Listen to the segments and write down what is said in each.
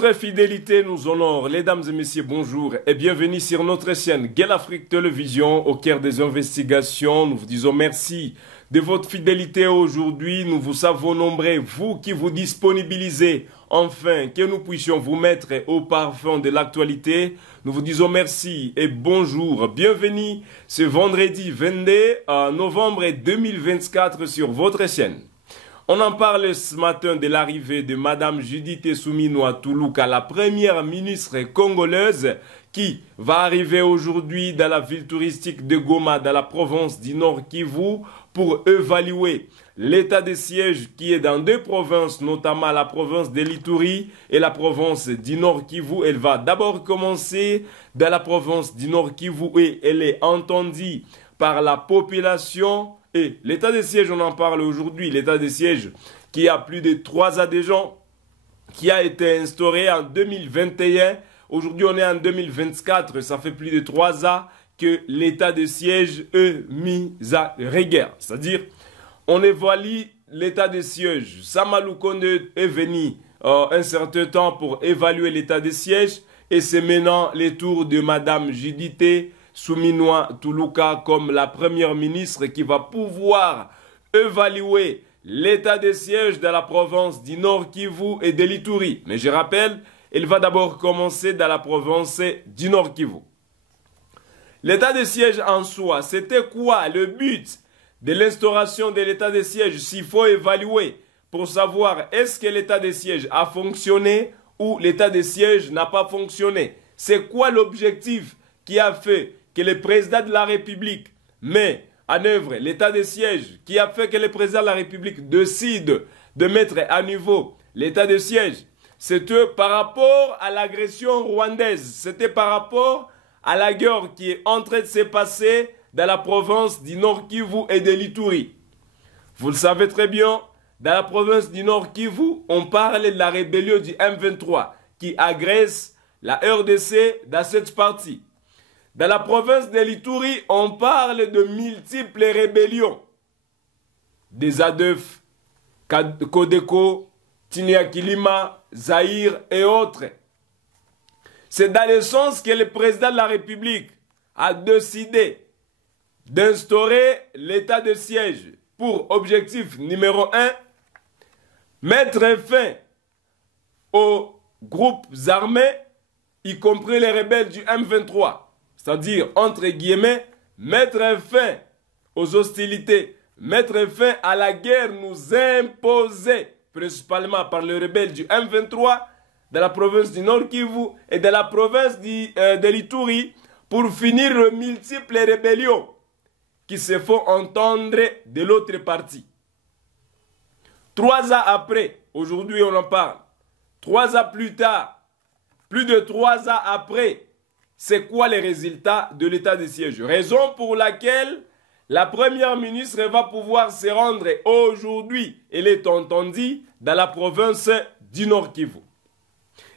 Votre fidélité nous honore. Mesdames et messieurs, bonjour et bienvenue sur notre chaîne Gueule Afrique Télévision au cœur des investigations. Nous vous disons merci de votre fidélité aujourd'hui. Nous vous savons nombreux, vous qui vous disponibilisez, enfin que nous puissions vous mettre au parfum de l'actualité. Nous vous disons merci et bonjour. Bienvenue ce vendredi 22 novembre 2024 sur votre chaîne. On en parle ce matin de l'arrivée de Madame Judith Suminwa Tuluka, la première ministre congolaise qui va arriver aujourd'hui dans la ville touristique de Goma, dans la province du Nord Kivu, pour évaluer l'état de siège qui est dans deux provinces, notamment la province de l'Ituri et la province du Nord Kivu. Elle va d'abord commencer dans la province du Nord Kivu et elle est entendue par la population. Et l'état de siège, on en parle aujourd'hui, l'état de siège qui a plus de 3 ans déjà, qui a été instauré en 2021. Aujourd'hui, on est en 2024, ça fait plus de 3 ans que l'état de siège est mis à rigueur. C'est-à-dire, on évalue l'état de siège. Samalou Konde est venu un certain temps pour évaluer l'état de siège et c'est maintenant le tour de Madame Judith Suminwa Tuluka comme la première ministre qui va pouvoir évaluer l'état de siège de la province du Nord Kivu et de l'Ituri. Mais je rappelle, elle va d'abord commencer dans la province du Nord Kivu. L'état de siège en soi, c'était quoi le but de l'instauration de l'état de siège? S'il faut évaluer pour savoir est-ce que l'état de siège a fonctionné ou l'état de siège n'a pas fonctionné. C'est quoi l'objectif qui a fait que le président de la République met en œuvre l'état de siège, qui a fait que le président de la République décide de mettre à niveau l'état de siège? C'était par rapport à l'agression rwandaise, c'était par rapport à la guerre qui est en train de se passer dans la province du Nord Kivu et de l'Ituri. Vous le savez très bien, dans la province du Nord Kivu, on parle de la rébellion du M23 qui agresse la RDC dans cette partie. Dans la province de l'Ituri, on parle de multiples rébellions. Des ADEF, Kodeko, Tiniakilima, Zaïre et autres. C'est dans le sens que le président de la République a décidé d'instaurer l'état de siège pour objectif numéro 1, mettre fin aux groupes armés, y compris les rebelles du M23. C'est-à-dire, entre guillemets, mettre fin aux hostilités, mettre fin à la guerre nous imposée, principalement par les rebelles du M23, de la province du Nord Kivu et de la province de l'Ituri, pour finir les multiples rébellions qui se font entendre de l'autre partie. 3 ans après, aujourd'hui on en parle, 3 ans plus tard, plus de 3 ans après, c'est quoi les résultats de l'état de siège? Raison pour laquelle la première ministre va pouvoir se rendre aujourd'hui, elle est entendue dans la province du Nord Kivu.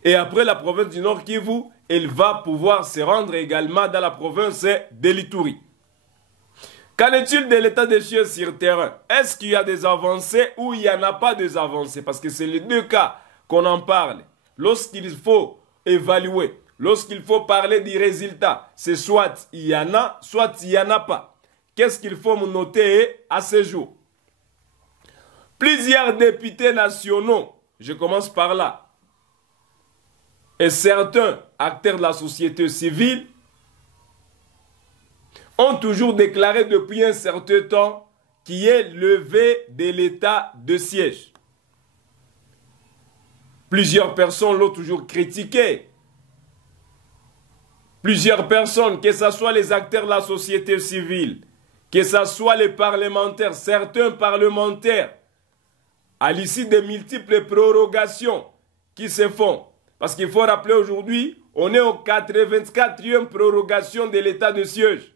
Et après la province du Nord Kivu, elle va pouvoir se rendre également dans la province de l'Ituri. Qu'en est-il de l'état de siège sur terrain? Est-ce qu'il y a des avancées ou il n'y en a pas des avancées? Parce que c'est les deux cas qu'on en parle. Lorsqu'il faut évaluer, lorsqu'il faut parler des résultats, c'est soit il y en a, soit il n'y en a pas. Qu'est-ce qu'il faut noter à ce jour? Plusieurs députés nationaux, je commence par là, et certains acteurs de la société civile ont toujours déclaré depuis un certain temps qu'il y ait levé de l'état de siège. Plusieurs personnes l'ont toujours critiqué. Plusieurs personnes, que ce soit les acteurs de la société civile, que ce soit les parlementaires, certains parlementaires, à l'issue de multiples prorogations qui se font. Parce qu'il faut rappeler aujourd'hui, on est au 84e prorogation de l'état de siège.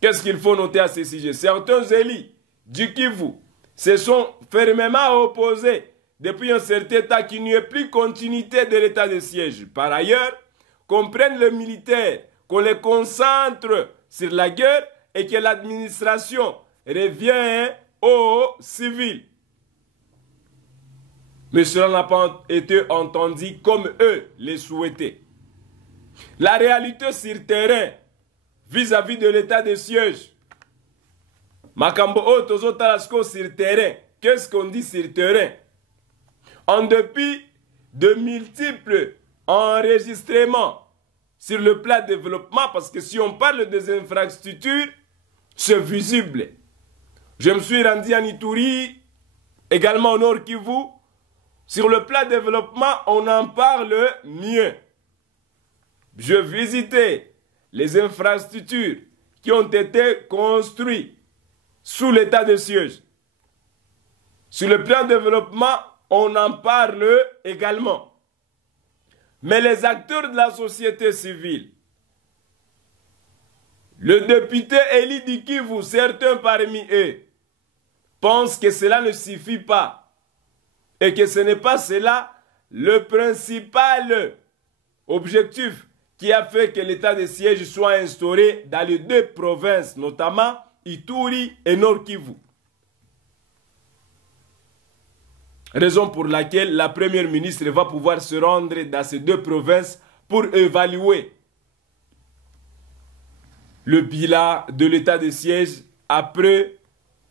Qu'est-ce qu'il faut noter à ce sujet? Certains élus du Kivu se sont fermement opposés depuis un certain temps qu'il n'y ait plus continuité de l'état de siège. Par ailleurs, qu'on prenne les militaires, qu'on les concentre sur la guerre et que l'administration revient aux civils. Mais cela n'a pas été entendu comme eux les souhaitaient. La réalité sur terrain, vis-à-vis de l'état de siège, Makambo Otozo Talasko sur terrain, qu'est-ce qu'on dit sur terrain? En dépit de multiples enregistrements sur le plan développement, parce que si on parle des infrastructures, c'est visible. Je me suis rendu en Ituri, également au Nord Kivu. Sur le plan développement, on en parle mieux. Je visitais les infrastructures qui ont été construites sous l'état de siège. Sur le plan développement, on en parle également. Mais les acteurs de la société civile, le député Eli Dikivu, certains parmi eux, pensent que cela ne suffit pas et que ce n'est pas cela le principal objectif qui a fait que l'état de siège soit instauré dans les deux provinces, notamment Ituri et Nord Kivu. Raison pour laquelle la première ministre va pouvoir se rendre dans ces deux provinces pour évaluer le bilan de l'état de siège après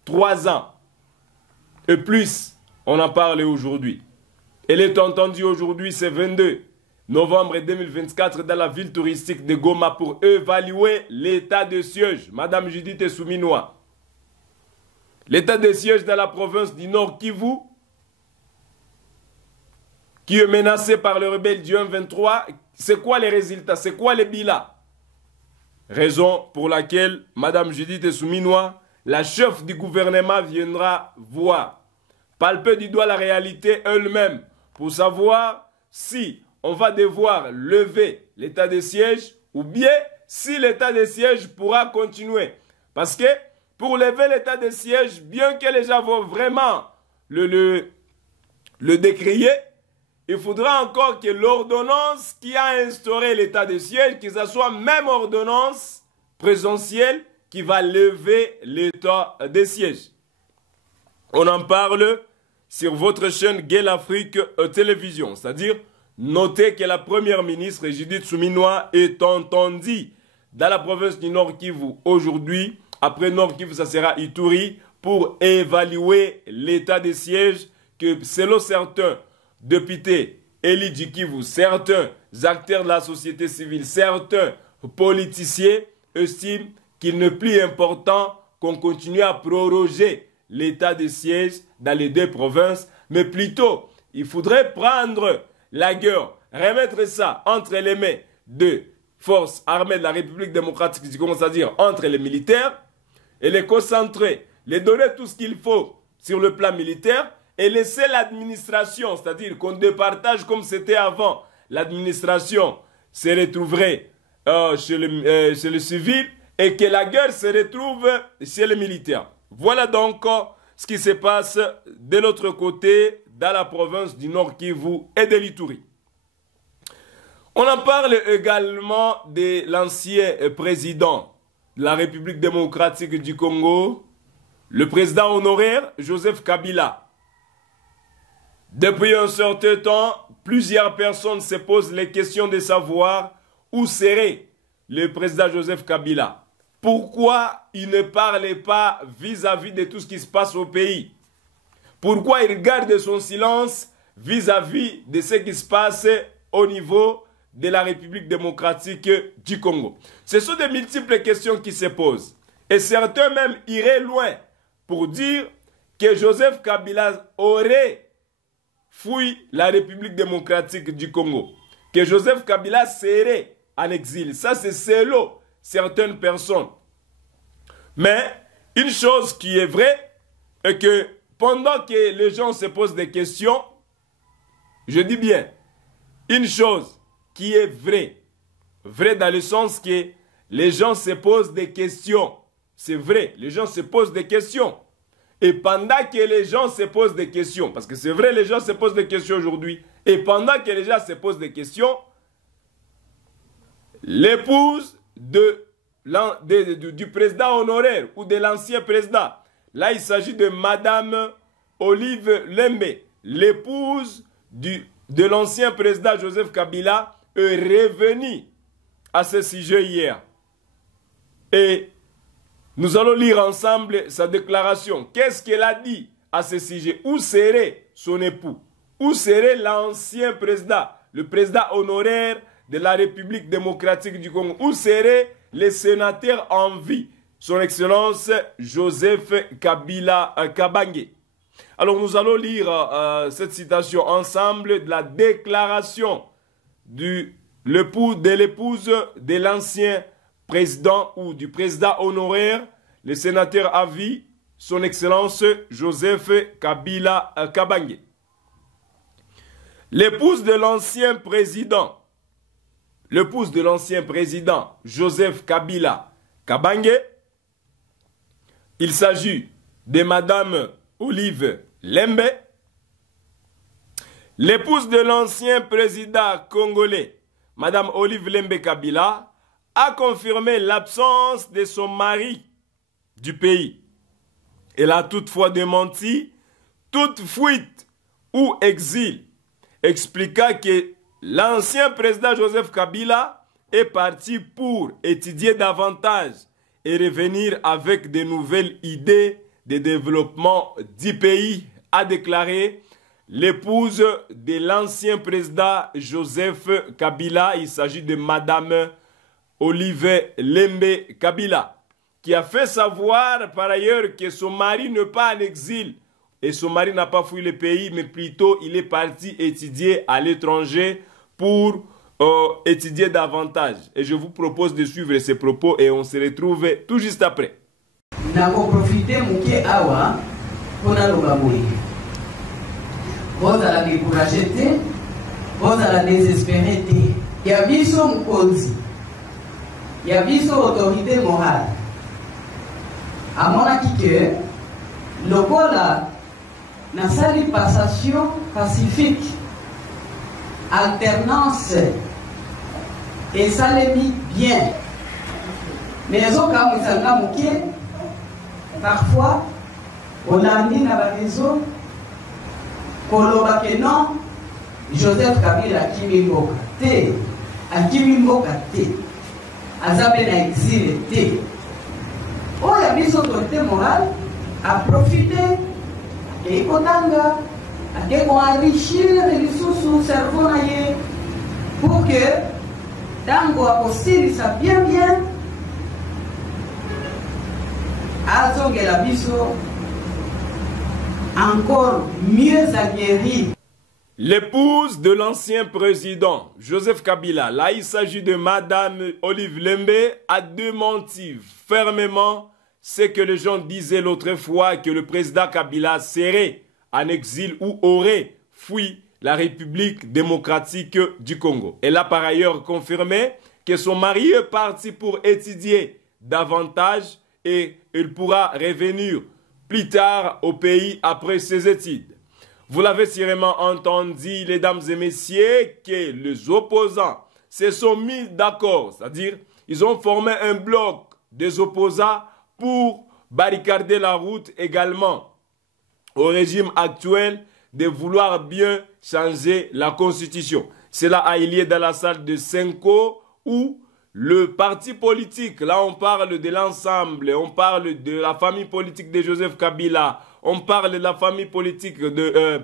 3 ans. Et plus, on en parle aujourd'hui. Elle est entendue aujourd'hui, c'est 22 novembre 2024, dans la ville touristique de Goma pour évaluer l'état de siège. Madame Judith Souminois. L'état de siège dans la province du Nord Kivu, qui est menacé par le rebelle du 1-23, c'est quoi les résultats? C'est quoi les bilans? Raison pour laquelle Madame Judith Souminois, la chef du gouvernement, viendra voir, palper du doigt la réalité elle-même, pour savoir si on va devoir lever l'état de siège ou bien si l'état de siège pourra continuer. Parce que pour lever l'état de siège, bien que les gens vont vraiment le décrier, il faudra encore que l'ordonnance qui a instauré l'état de siège, que ce soit même ordonnance présidentielle qui va lever l'état de siège. On en parle sur votre chaîne Gueule Afrique Télévision. C'est-à-dire, notez que la première ministre Judith Souminois est entendue dans la province du Nord Kivu aujourd'hui. Après Nord Kivu, ça sera Ituri pour évaluer l'état de siège que selon certains députés, Eli Dikivu, certains acteurs de la société civile, certains politiciens estiment qu'il n'est plus important qu'on continue à proroger l'état de siège dans les deux provinces, mais plutôt, il faudrait prendre la guerre, remettre ça entre les mains de forces armées de la République démocratique du Congo, c'est-à-dire entre les militaires, et les concentrer, les donner tout ce qu'il faut sur le plan militaire, et laisser l'administration, c'est-à-dire qu'on départage comme c'était avant. L'administration se retrouverait chez le civil et que la guerre se retrouve chez les militaires. Voilà donc ce qui se passe de l'autre côté dans la province du Nord Kivu et de l'Ituri. On en parle également de l'ancien président de la République démocratique du Congo, le président honoraire Joseph Kabila. Depuis un certain temps, plusieurs personnes se posent les questions de savoir où serait le président Joseph Kabila. Pourquoi il ne parlait pas vis-à-vis de tout ce qui se passe au pays? Pourquoi il garde son silence vis-à-vis de ce qui se passe au niveau de la République démocratique du Congo? Ce sont de multiples questions qui se posent. Et certains même iraient loin pour dire que Joseph Kabila aurait fui la République démocratique du Congo, que Joseph Kabila serait en exil. Ça, c'est selon certaines personnes. Mais une chose qui est vraie est que pendant que les gens se posent des questions, je dis bien, une chose qui est vraie, vraie dans le sens que les gens se posent des questions. C'est vrai, les gens se posent des questions. Et pendant que les gens se posent des questions, parce que c'est vrai, les gens se posent des questions aujourd'hui, et pendant que les gens se posent des questions, l'épouse du président honoraire ou de l'ancien président, là il s'agit de Madame Olive Lembe, l'épouse de l'ancien président Joseph Kabila est revenue à ce sujet hier. Et nous allons lire ensemble sa déclaration. Qu'est-ce qu'elle a dit à ce sujet? Où serait son époux? Où serait l'ancien président, le président honoraire de la République démocratique du Congo? Où serait les sénateurs en vie? Son Excellence Joseph Kabila Kabange. Alors nous allons lire cette citation ensemble de la déclaration de l'épouse de l'ancien président ou du président honoraire, le sénateur à vie, son Excellence Joseph Kabila Kabange. L'épouse de l'ancien président Joseph Kabila Kabange, il s'agit de Madame Olive Lembe, l'épouse de l'ancien président congolais, Madame Olive Lembe Kabila, a confirmé l'absence de son mari du pays. Elle a toutefois démenti toute fuite ou exil, expliquant que l'ancien président Joseph Kabila est parti pour étudier davantage et revenir avec de nouvelles idées de développement du pays, a déclaré l'épouse de l'ancien président Joseph Kabila. Il s'agit de Madame Olive Lembe Kabila, qui a fait savoir par ailleurs que son mari n'est pas en exil. Et son mari n'a pas fui le pays, mais plutôt il est parti étudier à l'étranger pour étudier davantage. Et je vous propose de suivre ces propos et on se retrouve tout juste après. Nako profiter muke awa pona lobaboye. Vous allez décourager te, vous allez désespérer te. Ya biso mkonzi. Ya biso autorité morale. Amona kike lokola na sali passation pacifique. Alternance et ça les mit bien. Mais au cas où ça n'a manqué, parfois on a mis dans la réseau que non, Joseph Kabila Kimimboka te, a Kimimboka te, Azabe na exil te. Oh, il y a mis autorité morale à profiter et Kotanga. On enrichir les ressources cerveau pour que Tango apostille ça bien azonge la biso encore mieux aguerri. L'épouse de l'ancien président Joseph Kabila, là il s'agit de Madame Olive Lembe, a démenti fermement ce que les gens disaient l'autre fois, que le président Kabila serait en exil ou aurait fui la République démocratique du Congo. Elle a par ailleurs confirmé que son mari est parti pour étudier davantage et il pourra revenir plus tard au pays après ses études. Vous l'avez sûrement entendu, mesdames et messieurs, que les opposants se sont mis d'accord, c'est-à-dire ils ont formé un bloc des opposants pour barricader la route également au régime actuel de vouloir bien changer la constitution. Cela a lieu dans la salle de Senko où le parti politique, là on parle de l'ensemble, on parle de la famille politique de Joseph Kabila, on parle de la famille politique de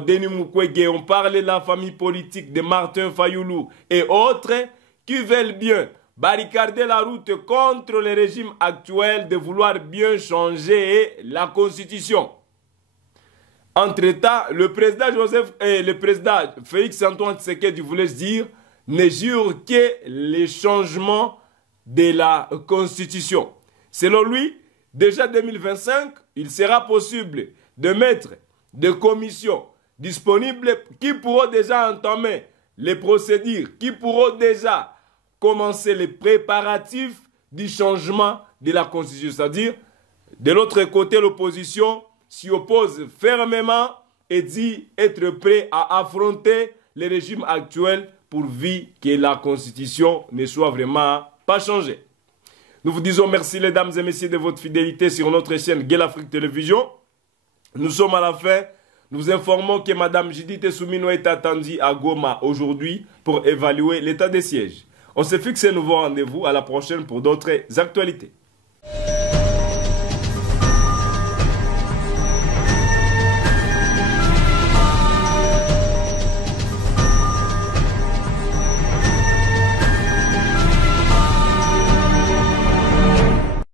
Denis Mukwege, on parle de la famille politique de Martin Fayoulou et autres qui veulent bien barricader la route contre le régime actuel de vouloir bien changer la constitution. Entre-temps, le président le président Félix-Antoine Tshisekedi voulait dire ne jure que les changements de la Constitution. Selon lui, déjà 2025, il sera possible de mettre des commissions disponibles qui pourront déjà entamer les procédures, qui pourront déjà commencer les préparatifs du changement de la Constitution. C'est-à-dire, de l'autre côté, l'opposition s'y oppose fermement et dit être prêt à affronter le régime actuel pourvu que la Constitution ne soit vraiment pas changée. Nous vous disons merci, mesdames et messieurs, de votre fidélité sur notre chaîne Guel Afrique Télévision. Nous sommes à la fin. Nous informons que Mme Judith Soumino est attendue à Goma aujourd'hui pour évaluer l'état des sièges. On se fixe un nouveau rendez-vous à la prochaine pour d'autres actualités.